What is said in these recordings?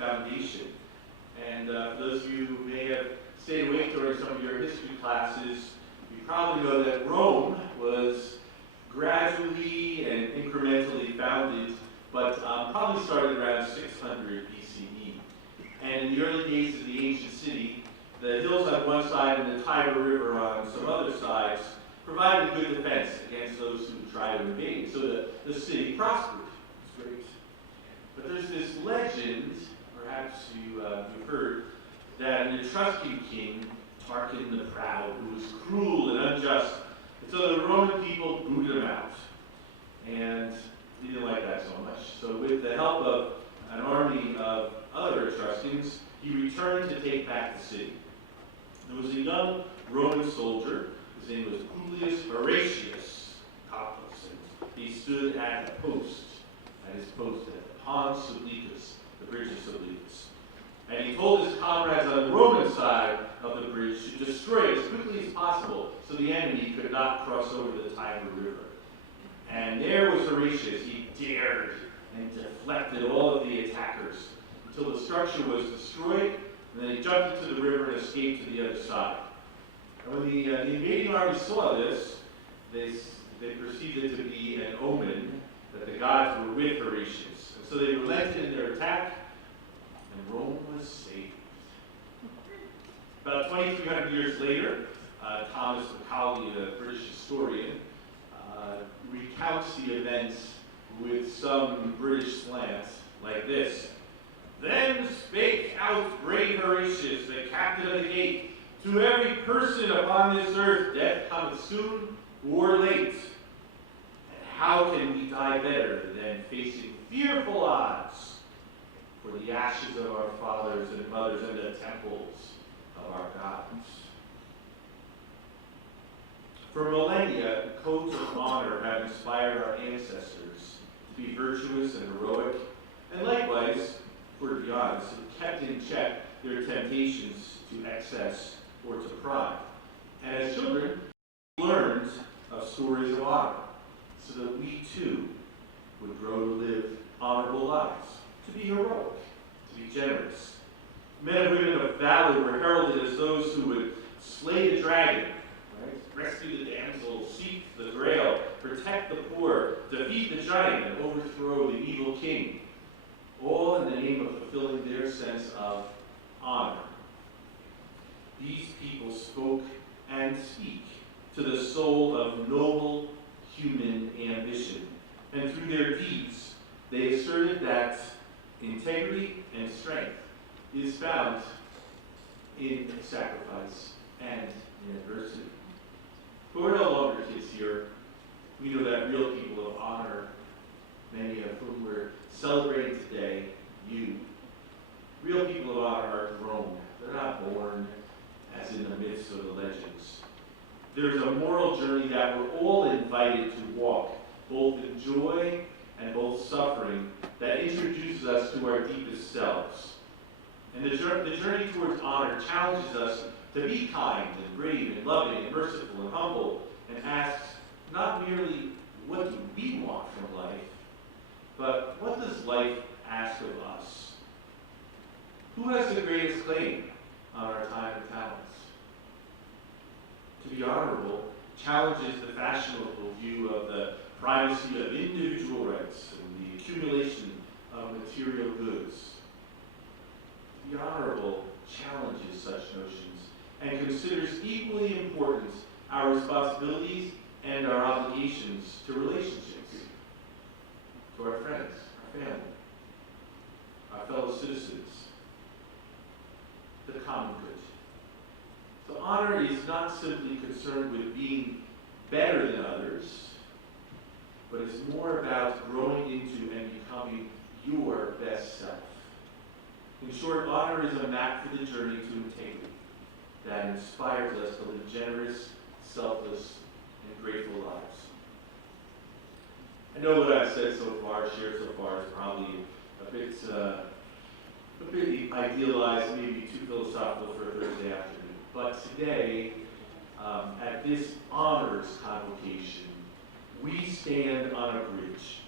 foundation. And for those of you who may have stayed awake during some of your history classes, you probably know that Rome was gradually and incrementally founded, but probably started around 600 BCE. And in the early days of the ancient city, the hills on one side and the Tiber River on some other sides provided good defense against those who tried to invade. So the city prospered. It's great. But there's this legend, perhaps you've heard, that an Etruscan king, Tarquin the Proud, who was cruel and unjust, and so the Roman people booted him out. And he didn't like that so much. So with the help of an army of other Etruscans, he returned to take back the city. There was a young Roman soldier, his name was Publius Horatius Cocles, and he stood at his post at the Pons Sublicius, the bridge of Sublicius. And he told his comrades on the Roman side of the bridge to destroy it as quickly as possible so the enemy could not cross over the Tiber River. And there was Horatius. He dared and deflected all of the attackers until the structure was destroyed, and then he jumped into the river and escaped to the other side. And when the invading army saw this, they perceived it to be an omen that the gods were with Horatius. And so they relented in their attack, and Rome was saved. About 2,300 years later, Thomas Macaulay, a British historian, recounts the events with some British slant like this. Then spake out brave Horatius, the captain of the gate, to every person upon this earth, death cometh soon or late. And how can we die better than facing fearful odds for the ashes of our fathers and mothers and the temples of our gods? For millennia, codes of honor have inspired our ancestors to be virtuous and heroic, and likewise, to be honest, have kept in check their temptations to excess or to pride. And as children, we learned of stories of honor, so that we too would grow to live honorable lives, to be heroic, to be generous. Men and women of valor were heralded as those who would slay the dragon, rescue the damsel, seek the grail, protect the poor, defeat the giant, and overthrow the evil king, all in the name of fulfilling their sense of honor. These people spoke and speak to the soul of noble human ambition, and through their deeds, they asserted that integrity and strength is found in sacrifice and in adversity. But we're no longer kids here. We know that real people of honor, many of whom we're celebrating today, you. Real people of honor are grown. They're not born as in the midst of the legends. There's a moral journey that we're all invited to walk, both in joy and both suffering, that introduces us to our deepest selves. And the journey towards honor challenges us to be kind and brave and loving and merciful and humble, and asks not merely what do we want from life, but what does life ask of us? Who has the greatest claim on our time and talents? To be honorable challenges the fashionable view of the primacy of individual rights and the accumulation of material goods. To be honorable challenges such notions and considers equally important our responsibilities and our obligations to relationships, to our friends, our family, our fellow citizens, the common good. So honor is not simply concerned with being better than others, but it's more about growing into and becoming your best self. In short, honor is a map for the journey to integrity that inspires us to live generous, selfless, and grateful lives. I know what I've said so far, shared so far, is probably a bit idealized, maybe too philosophical for a Thursday afternoon. But today, at this honors convocation, we stand on a bridge,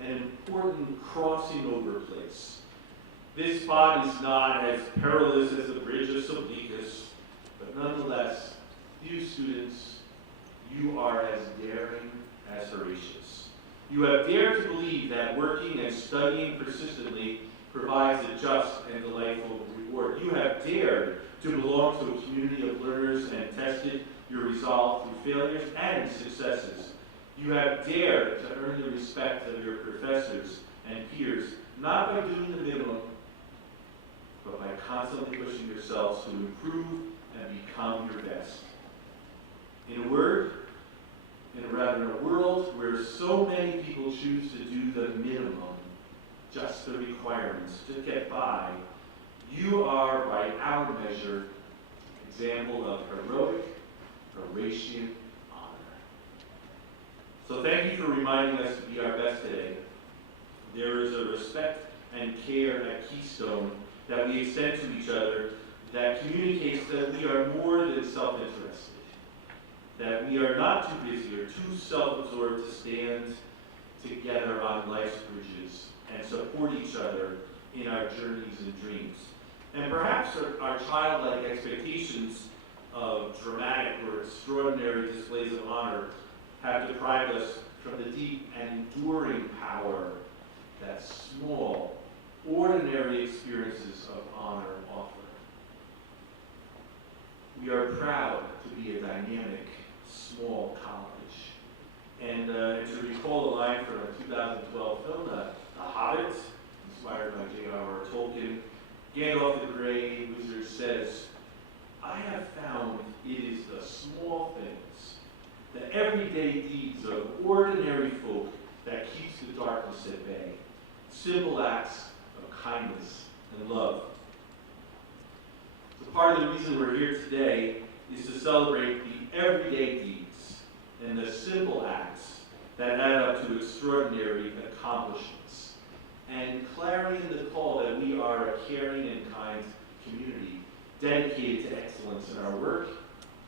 an important crossing over place, This spot is not as perilous as the Bridge of Sulpicus, but nonetheless, you students, you are as daring as Horatius. You have dared to believe that working and studying persistently provides a just and delightful reward. You have dared to belong to a community of learners and tested your resolve through failures and successes. You have dared to earn the respect of your professors and peers, not by doing the minimum, but by constantly pushing yourselves to improve and become your best. In a word, in a world where so many people choose to do the minimum, just the requirements, to get by, you are, by our measure, example of heroic Horatian honor. So thank you for reminding us to be our best today. There is a respect and care at Keystone that we extend to each other that communicates that we are more than self-interested, that we are not too busy or too self-absorbed to stand together on life's bridges and support each other in our journeys and dreams. And perhaps our childlike expectations of dramatic or extraordinary displays of honor have deprived us from the deep and enduring power that small, ordinary experiences of honor offer. We are proud to be a dynamic, small college. And to recall a line from a 2012 film, The Hobbit, inspired by J.R.R. Tolkien, Gandalf the Grey Wizard says, "I have found it is the small things, the everyday deeds of ordinary folk that keeps the darkness at bay, simple acts of kindness and love." So part of the reason we're here today is to celebrate the everyday deeds and the simple acts that add up to extraordinary accomplishments, and clarion the call that we are a caring and kind community dedicated to excellence in our work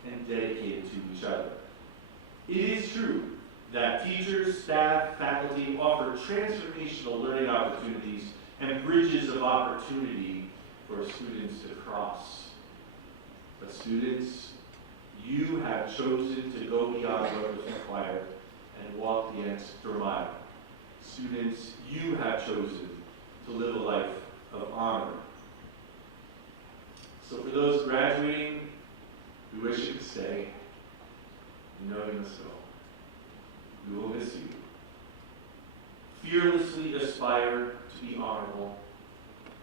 and dedicated to each other. It is true that teachers, staff, faculty offer transformational learning opportunities and bridges of opportunity for students to cross. But students, you have chosen to go beyond what was required and walk the extra mile. Students, you have chosen to live a life of honor. So for those graduating, we wish you could stay. You know you must go. We will miss you. Fearlessly aspire to be honorable.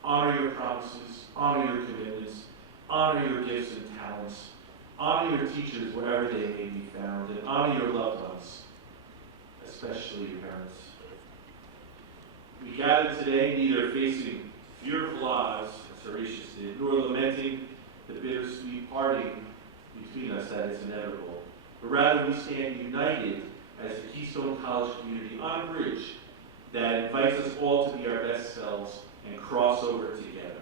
Honor your promises, honor your commitments, honor your gifts and talents, honor your teachers wherever they may be found, and honor your loved ones, especially your parents. We gather today neither facing fearful odds, as Horatius did, nor lamenting the bittersweet parting between us that is inevitable, but rather we stand united as the Keystone College community on a bridge that invites us all to be our best selves and cross over together.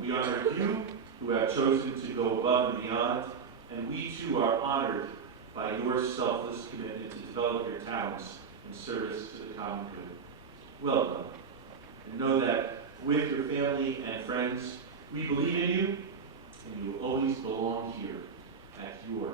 We honor you who have chosen to go above and beyond, and we too are honored by your selfless commitment to develop your talents in service to the common good. Well done. And know that with your family and friends, we believe in you, and you will always belong here at your